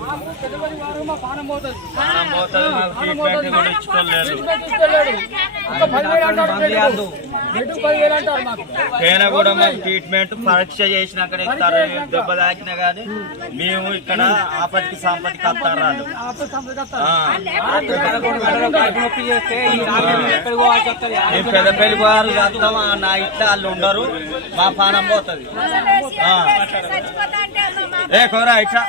మాకు డెలివరీ వారు మా మాకు ట్రీట్మెంట్ పైన కూడా మాకు ట్రీట్మెంట్ పరీక్ష చేసినాక ఇస్తారు. దెబ్బ తాకినా గానీ మేము ఇక్కడ ఆపత్తికి సంపత్తికి వస్తారు మేము పెద్ద పెళ్ళి వారు చేస్తాం నా ఇట్లా వాళ్ళు ఉండరు. మా పానం పోతుంది. ఆ. ఏ కోరా ఇట్లా.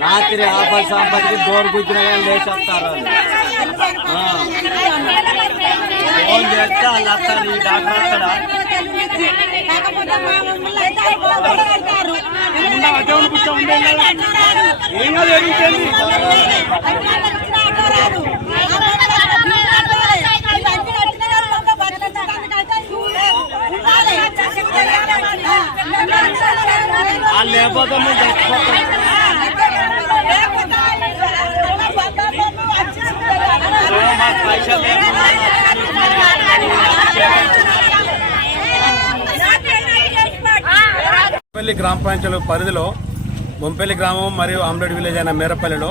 రాత్రి ఆపద సంపత్తికి డోర్ గుద్దిన కానీ లేచి వస్తారు ఫోన్ చేస్తే వాళ్ళు వస్తారు ఈ డాక్టర్ వస్తాడా? ఏం కాదు, ఆటో రాదు. ఆ మమ్మల్ని మీరు ఆటోలే. ఇది అన్ని కట్టిన వాళ్ళు ఉంటే బతికించడానికైతే లేదు. ఉండాలి. వాళ్ళు లేకపోతే మేము చచ్చిపోతాం లేకపోతే మాకు బొంపల్లి గ్రామ పంచాయతీ పరిధిలో బొంపల్లి గ్రామం మరియు అమరెడ్ విలేజ్ అయిన మేరపల్లిలో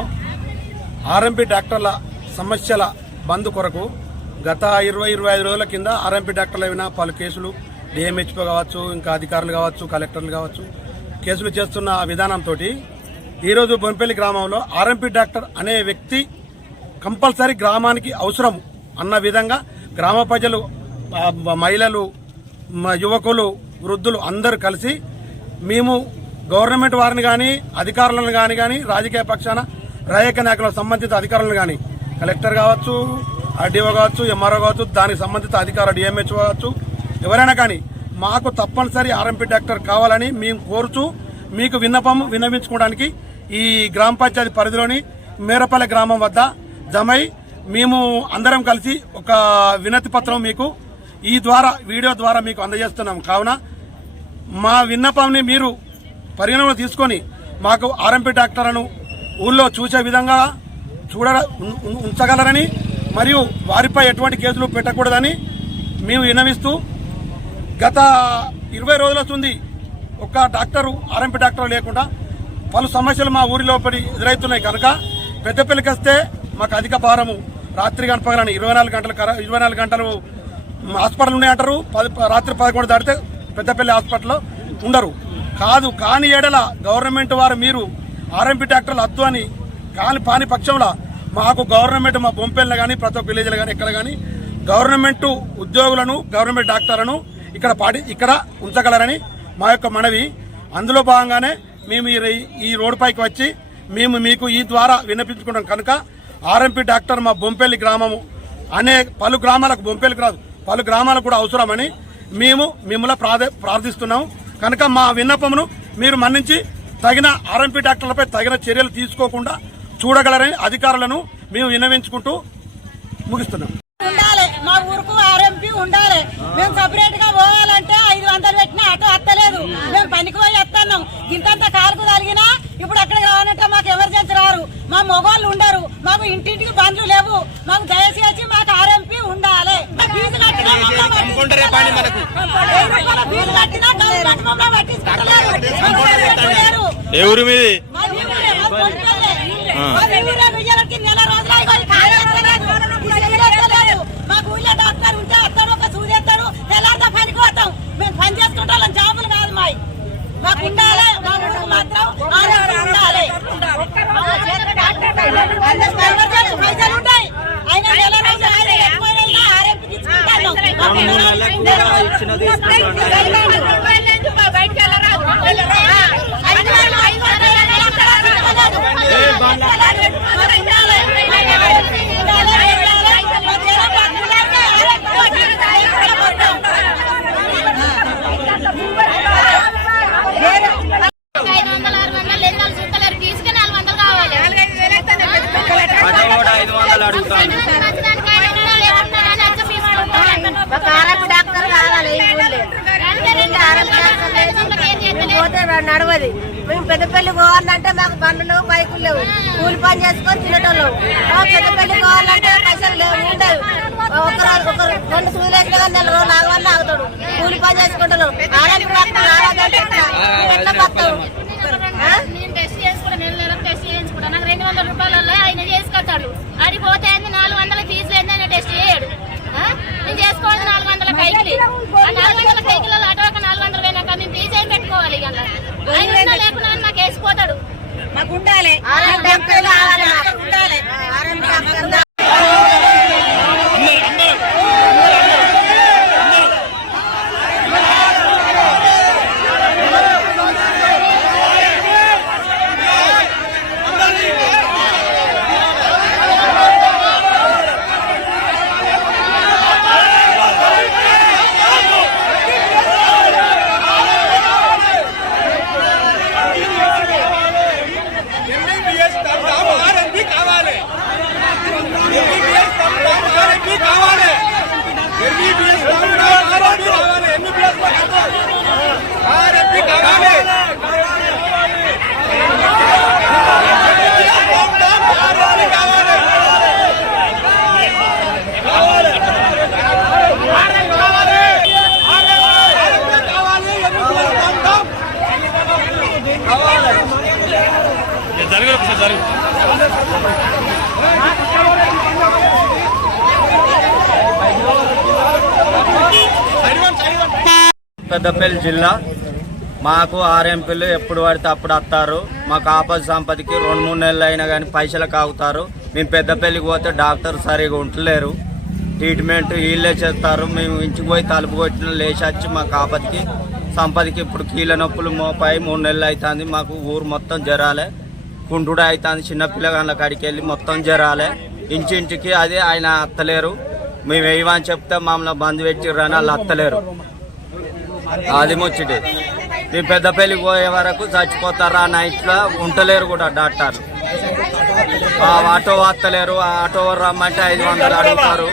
ఆర్ఎంపీ డాక్టర్ల సమస్యల బంద్ కొరకు గత ఇరవై ఇరవై ఐదు రోజుల కింద ఆర్ఎంపీ డాక్టర్ల అయిన పలు కేసులు డిఎంహెచ్ఓ కావచ్చు ఇంకా అధికారులు కావచ్చు కలెక్టర్లు కావచ్చు కేసులు చేస్తున్న విధానంతో ఈరోజు బొంపల్లి గ్రామంలో ఆర్ఎంపీ డాక్టర్ అనే వ్యక్తి కంపల్సరీ గ్రామానికి అవసరం అన్న విధంగా గ్రామ ప్రజలు మహిళలు యువకులు వృద్ధులు అందరూ కలిసి మేము గవర్నమెంట్ వారిని కానీ అధికారులను కానీ కానీ రాజకీయ పక్షాన రాజకీయ నాయకులకు సంబంధిత అధికారులను కానీ కలెక్టర్ కావచ్చు ఆర్డీఓ కావచ్చు ఎంఆర్ఓ కావచ్చు దానికి సంబంధిత అధికారులు డిఎంహెచ్ కావచ్చు ఎవరైనా కానీ మాకు తప్పనిసరి ఆర్ఎంపీ డాక్టర్ కావాలని మేము కోరుచూ మీకు విన్నపం విన్నవించుకోవడానికి ఈ గ్రామ పంచాయతీ పరిధిలోని మేరపల్లె గ్రామం వద్ద జమై మేము అందరం కలిసి ఒక వినతి పత్రం మీకు ఈ ద్వారా వీడియో ద్వారా మీకు అందజేస్తున్నాం కావున మా విన్నపంని మీరు పరిగణన తీసుకొని మాకు ఆర్ఎంపీ డాక్టర్లను ఊళ్ళో చూసే విధంగా చూడ ఉం- ఉం- ఉంచగలరని మరియు వారిపై ఎటువంటి కేసులు పెట్టకూడదని మేము విన్నవిస్తూ గత ఇరవై రోజుల వస్తుంది ఒక డాక్టరు ఆర్ఎంపీ డాక్టర్ లేకుండా పలు సమస్యలు మా ఊరిలో పడి ఎదురవుతున్నాయి. కనుక పెద్దపల్లికి వస్తే మాకు అధిక భారము. రాత్రి గంటపగలని ఇరవై నాలుగు గంటలు ఇరవై నాలుగు గంటలు హాస్పిటల్ ఉన్నాయంటారు పది రాత్రి పదకొండు దాటితే పెద్దపల్లి హాస్పిటల్లో ఉండరు. కాదు కాని ఏడల గవర్నమెంట్ వారు మీరు ఆర్ఎంపీ డాక్టర్లు అద్దు అని కాని పాని పక్షంలో మాకు గవర్నమెంట్ మా బొంపెల్లో కానీ ప్రతి ఒక్క విలేజ్లో కానీ ఎక్కడ కానీ గవర్నమెంట్ ఉద్యోగులను గవర్నమెంట్ డాక్టర్లను ఇక్కడ పాటి ఇక్కడ ఉంచగలరని మా యొక్క మనవి. అందులో భాగంగానే మేము ఈ రోడ్డుపైకి ఈ రోడ్డు పైకి వచ్చి మేము మీకు ఈ ద్వారా విన్నపించుకుంటాం కనుక ఆర్ఎంపీ డాక్టర్ మా బొంపెల్లి గ్రామము. అనే పలు గ్రామాలకు బొంపేలి రాదు. పలు గ్రామాలకు కూడా అవసరమని మేము మిమ్మల్ని ప్రాధ ప్రార్థిస్తున్నాము. కనుక మా విన్నపమును మీరు మన్నించి తగిన ఆర్ఎంపీ డాక్టర్లపై తగిన చర్యలు తీసుకోకుండా చూడగలరని అధికారులను మేము విన్నవించుకుంటూ ముగిస్తున్నాం. మా ఊరుకు ఆర్ఎంపీ ఉండాలి మేము సపరేట్గా పోవాలంటే ఐదు వందలు పెట్టినా ఆటో వస్తలేదు మేము పనికి పోయి వస్తున్నాం ఇంతంత కాలుకు తగిలినా ఇప్పుడు అక్కడికి రావాలంటే మాకు ఎమర్జెన్సీ రారు మా మొగోళ్ళు ఉండరు మాకు ఇంటింటికి బండ్లు లేవు మాకు దయచేసి మాకు ఆర్ఎంపీ ఉండాలి ఫీజు కట్టినా ఫీజు కట్టినా ఊరు మీది నెల రోజులు అయిపోయి ఈ సూది ఎత్తలేదు. మాకు ఊళ్ళో డాక్టర్ ఉంటే అత్తాడు ఒక సూది ఎత్తాడు తెల్లారితో పనికి పోతాం మేము పని చేసుకుంటాం జాబులు కాదు మాయి మాకు ఉండాలి మా ఊరికి మాత్రం ఆరోగ్యం ఉండాలి ఎమర్జెన్సీ పైసలు ఉంటాయి అయినా నెల రోజులు ఆయన ఎక్కువ వెళ్ళినా ఆర్ఎంపీకి ఇచ్చుకుంటాను. మాకు మూడు నెలలకు కూడా ఇచ్చిన తీసుకుంటాను. బయటకు వెళ్ళరాదు ఐదు వేలు ఐదు ఐదు వందలు ఆరు వందలు ఎన్ని వందలు చూస్తలేరు తీసుకుని నాలుగు వందలు కావాలి అటు కూడా ఐదు వందలు అడుగుతాను డాక్టర్ కావాలి పోతే నడవది మేము పెద్దపల్లి పోవాలంటే మాకు బండ్లు లేవు బైకులు లేవు కూలి పని చేసుకొని తినటోళ్ళు పెద్దపల్లి పోవాలంటే పైసలు లేవు ఉండవు ఒకరు ఒకరు రెండు సూదులు వేసినా కానీ నెల రోజులు ఆగవల్ల ఆగుతాడు కూలి పని చేసుకుంటాను ఆరోగ్య డాక్టర్ రావాలంటే ఎట్లా? మేము రెండు వందల రూపాయలు టెస్ట్ చేసుకుంటా నెల నెలకు టెస్ట్ చేయించుకుంటా నాకు రెండు వందల రూపాయలలో ఆయన చేసుకొస్తాడు అది పోతే ఏంది నాలుగు వందల ఫీజు ఏంది ఆయన టెస్ట్ చేయడు ఆ? నేను చేసుకోవాలి నాలుగు వందల కైకిలి ఆ నాలుగు వందల కైకిలలో అటు ఒక నాలుగు వందలు పోయినాక మేము ఫీజు ఏం పెట్టుకోవాలి ఇక ఆయన ఉన్నా లేకున్నా అని నాకు వేసిపోతాడు మాకు ఉండాలి ఆరోగ్య డాక్టర్ కావాలి మాకు ఉండాలి ఆరోగ్య డాక్టర్ పెద్దపల్లి జిల్లా. మాకు ఆర్ఎంపీలు ఎప్పుడు పడితే అప్పుడు వస్తారు మాకు ఆపద సంపదకి రెండు మూడు నెలలు అయినా కానీ పైసలు కాగుతారు. మేము పెద్దపల్లికి పోతే డాక్టర్ సరిగా ఉంటలేరు. ట్రీట్మెంట్ వీళ్ళే చేస్తారు. మేము ఇంటికి పోయి తలుపు కొట్టిన లేచి వచ్చి మాకు ఆపదకి సంపదకి ఇప్పుడు కీళ్ళ నొప్పులు మోపాయి మూడు నెలలు అవుతుంది. మాకు ఊరు మొత్తం జరాలే కుంటుడు అవుతుంది. చిన్న పిల్లగాళ్ళ కాడికి వెళ్ళి మొత్తం జరాలే. ఇంటింటికి అదే ఆయన అత్తలేరు. మేము వేయమని చెప్తే మమ్మల్ని బంద్ పెట్టిర్రని వాళ్ళు అత్తలేరు. అది ముచ్చటి. మేము పెద్దపల్లి పోయే వరకు చచ్చిపోతారా నైట్లో ఉంటలేరు కూడా డాక్టర్ ఆ ఆటో వస్తలేరు ఆ ఆటో రమ్మంటే ఐదు వందలు అడుగుతారు.